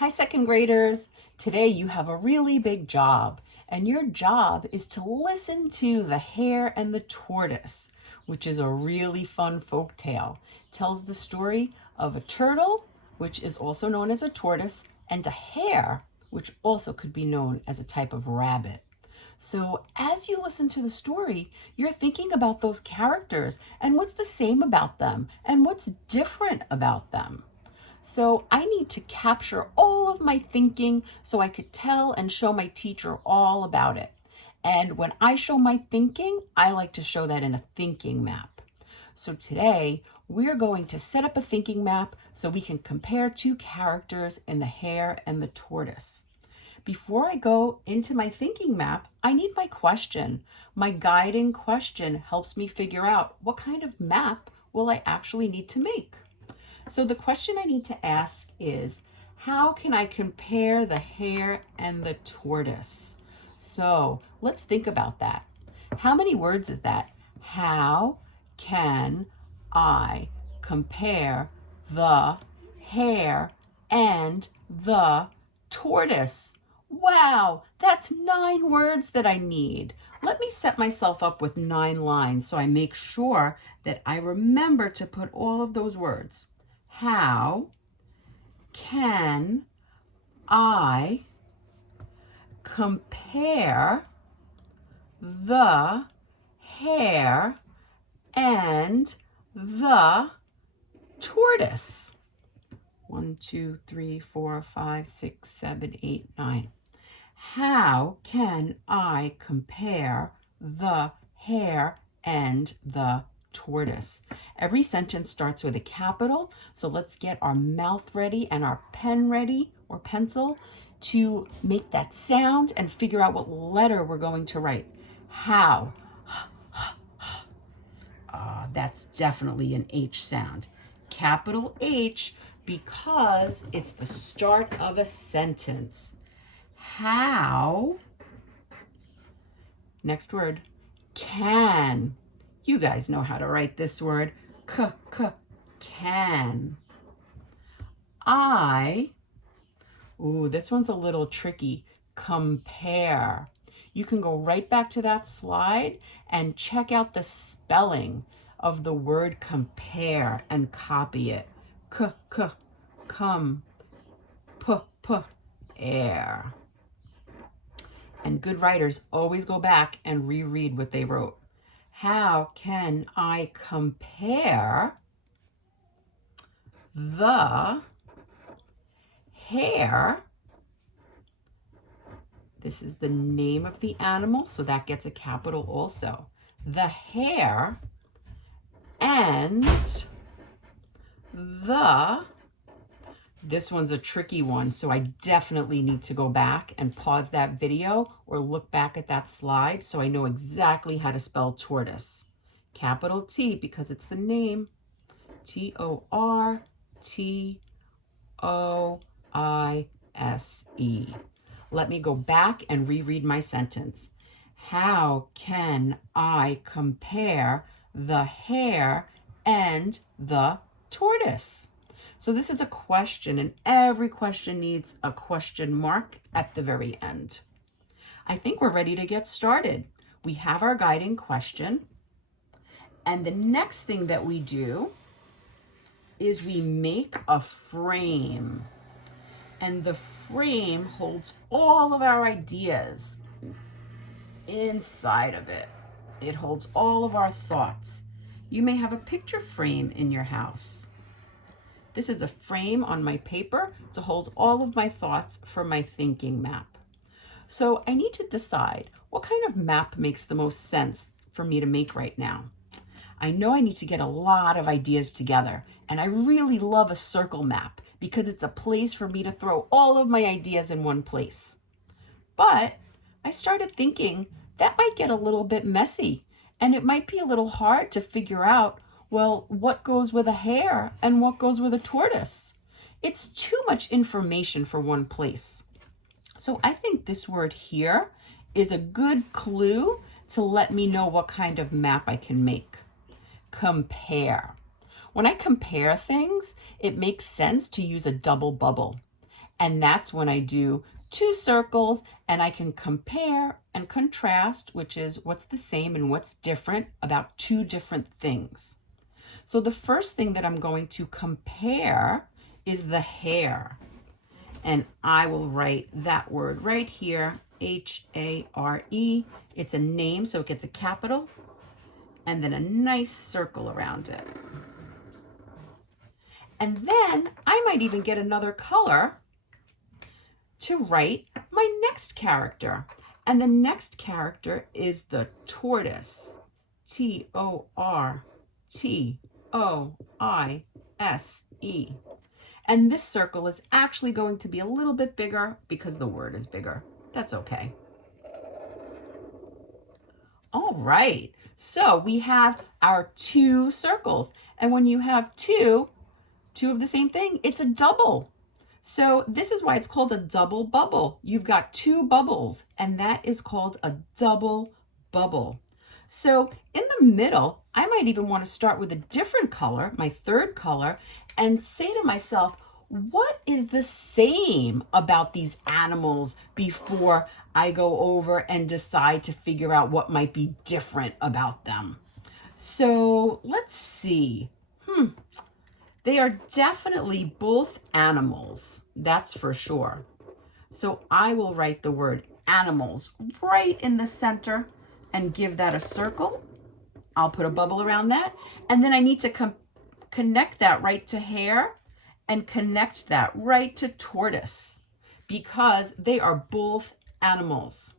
Hi, second graders. Today you have a really big job, and your job is to listen to The Hare and the Tortoise, which is a really fun folk tale. It tells the story of a turtle, which is also known as a tortoise, and a hare, which also could be known as a type of rabbit. So, as you listen to the story, you're thinking about those characters and what's the same about them and what's different about them. So I need to capture all of my thinking so I could tell and show my teacher all about it. And when I show my thinking, I like to show that in a thinking map. So today, we're going to set up a thinking map so we can compare two characters in the hare and the tortoise. Before I go into my thinking map, I need my question. My guiding question helps me figure out what kind of map will I actually need to make. So the question I need to ask is, how can I compare the hare and the tortoise? So let's think about that. How many words is that? How can I compare the hare and the tortoise? Wow, that's 9 words that I need. Let me set myself up with 9 lines so I make sure that I remember to put all of those words. How can I compare the hare and the tortoise? 1, 2, 3, 4, 5, 6, 7, 8, 9. How can I compare the hare and the tortoise? Every sentence starts with a capital, so let's get our mouth ready and our pen ready or pencil to make that sound and figure out what letter we're going to write. How? That's definitely an H sound. Capital H because it's the start of a sentence. How, next word, can. You guys know how to write this word. Can. This one's a little tricky. Compare. You can go right back to that slide and check out the spelling of the word compare and copy it. Come, air. And good writers always go back and reread what they wrote. How can I compare the hare? This is the name of the animal, so that gets a capital also. The hare and this one's a tricky one, so I definitely need to go back and pause that video or look back at that slide so I know exactly how to spell tortoise. Capital T because it's the name. Tortoise. Let me go back and reread my sentence. How can I compare the hare and the tortoise? So this is a question, and every question needs a question mark at the very end. I think we're ready to get started. We have our guiding question, and the next thing that we do is we make a frame. And the frame holds all of our ideas inside of it. It holds all of our thoughts. You may have a picture frame in your house. This is a frame on my paper to hold all of my thoughts for my thinking map. So I need to decide what kind of map makes the most sense for me to make right now. I know I need to get a lot of ideas together, and I really love a circle map because it's a place for me to throw all of my ideas in one place. But I started thinking that might get a little bit messy, and it might be a little hard to figure out, well, what goes with a hare and what goes with a tortoise? It's too much information for one place. So I think this word here is a good clue to let me know what kind of map I can make. Compare. When I compare things, it makes sense to use a double bubble. And that's when I do two circles and I can compare and contrast, which is what's the same and what's different about two different things. So the first thing that I'm going to compare is the hare. And I will write that word right here, H-A-R-E. It's a name, so it gets a capital, and then a nice circle around it. And then I might even get another color to write my next character. And the next character is the tortoise, T-O-R-T-O-I-S-E. And this circle is actually going to be a little bit bigger because the word is bigger. That's okay. All right, so we have our two circles. And when you have two of the same thing, it's a double. So this is why it's called a double bubble. You've got two bubbles, and that is called a double bubble. So in the middle, I might even want to start with a different color, my third color, and say to myself, what is the same about these animals before I go over and decide to figure out what might be different about them? So let's see. They are definitely both animals, that's for sure. So I will write the word animals right in the center and give that a circle. I'll put a bubble around that. And then I need to connect that right to hare and connect that right to tortoise because they are both animals.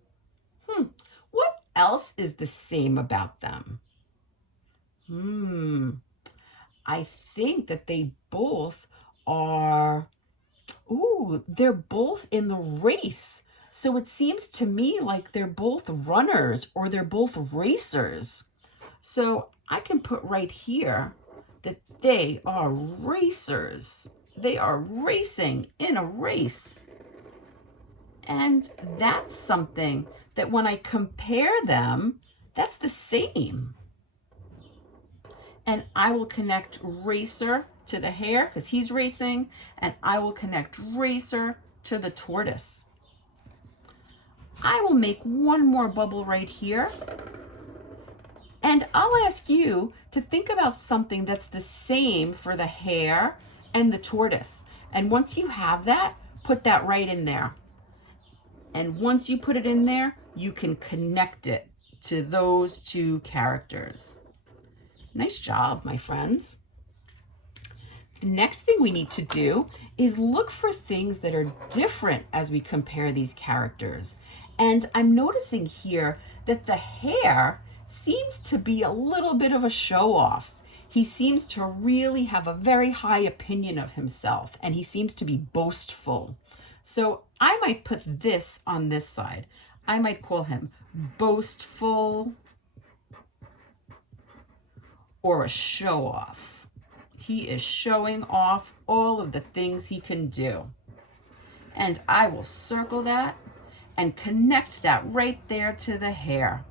What else is the same about them? I think that they both are, they're both in the race. So it seems to me like they're both runners or they're both racers. So I can put right here that they are racers. They are racing in a race. And that's something that when I compare them, that's the same. And I will connect racer to the hare because he's racing, and I will connect racer to the tortoise. I will make one more bubble right here. And I'll ask you to think about something that's the same for the hare and the tortoise. And once you have that, put that right in there. And once you put it in there, you can connect it to those two characters. Nice job, my friends. The next thing we need to do is look for things that are different as we compare these characters. And I'm noticing here that the hare seems to be a little bit of a show-off. He seems to really have a very high opinion of himself, and he seems to be boastful. So I might put this on this side. I might call him boastful or a show-off. He is showing off all of the things he can do. And I will circle that and connect that right there to the hare.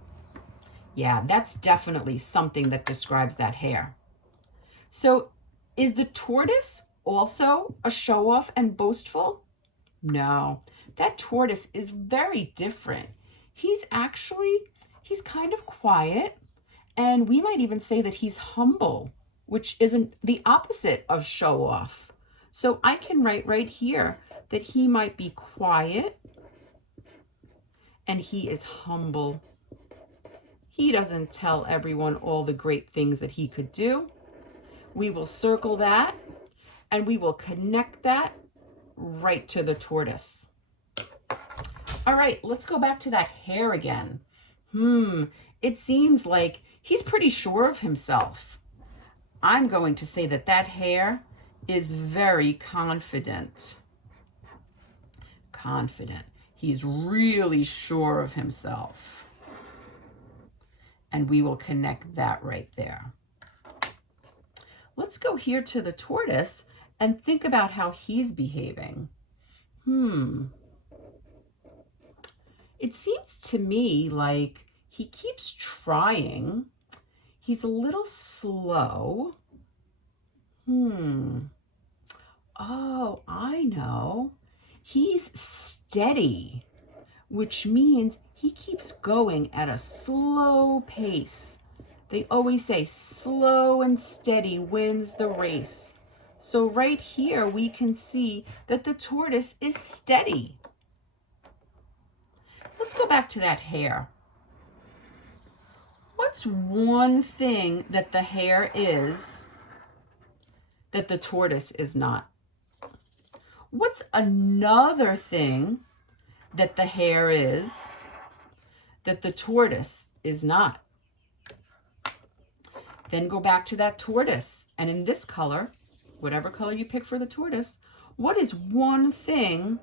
Yeah, that's definitely something that describes that hare. So is the tortoise also a show-off and boastful? No, that tortoise is very different. He's kind of quiet, and we might even say that he's humble, which isn't the opposite of show-off. So I can write right here that he might be quiet and he is humble. He doesn't tell everyone all the great things that he could do. We will circle that and we will connect that right to the tortoise. All right, let's go back to that hare again. It seems like he's pretty sure of himself. I'm going to say that that hare is very confident. Confident. He's really sure of himself. And we will connect that right there. Let's go here to the tortoise and think about how he's behaving. It seems to me like he keeps trying. He's a little slow. Oh, I know. He's steady, which means he keeps going at a slow pace. They always say slow and steady wins the race. So right here we can see that the tortoise is steady. Let's go back to that hare. What's one thing that the hare is that the tortoise is not? What's another thing that the hare is that the tortoise is not? Then go back to that tortoise. And in this color, whatever color you pick for the tortoise, what is one thing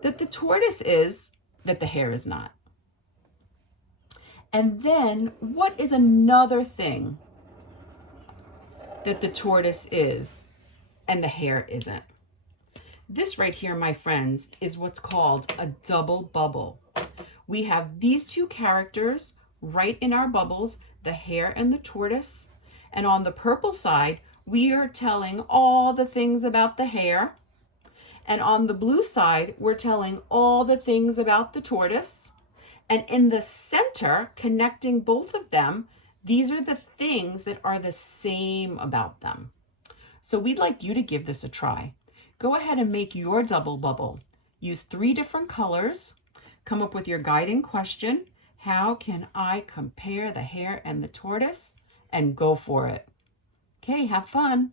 that the tortoise is that the hare is not? And then what is another thing that the tortoise is and the hare isn't? This right here, my friends, is what's called a double bubble. We have these two characters right in our bubbles, the hare and the tortoise. And on the purple side, we are telling all the things about the hare. And on the blue side, we're telling all the things about the tortoise. And in the center, connecting both of them, these are the things that are the same about them. So we'd like you to give this a try. Go ahead and make your double bubble. Use 3 different colors. Come up with your guiding question. How can I compare the hare and the tortoise? And go for it. Okay, have fun.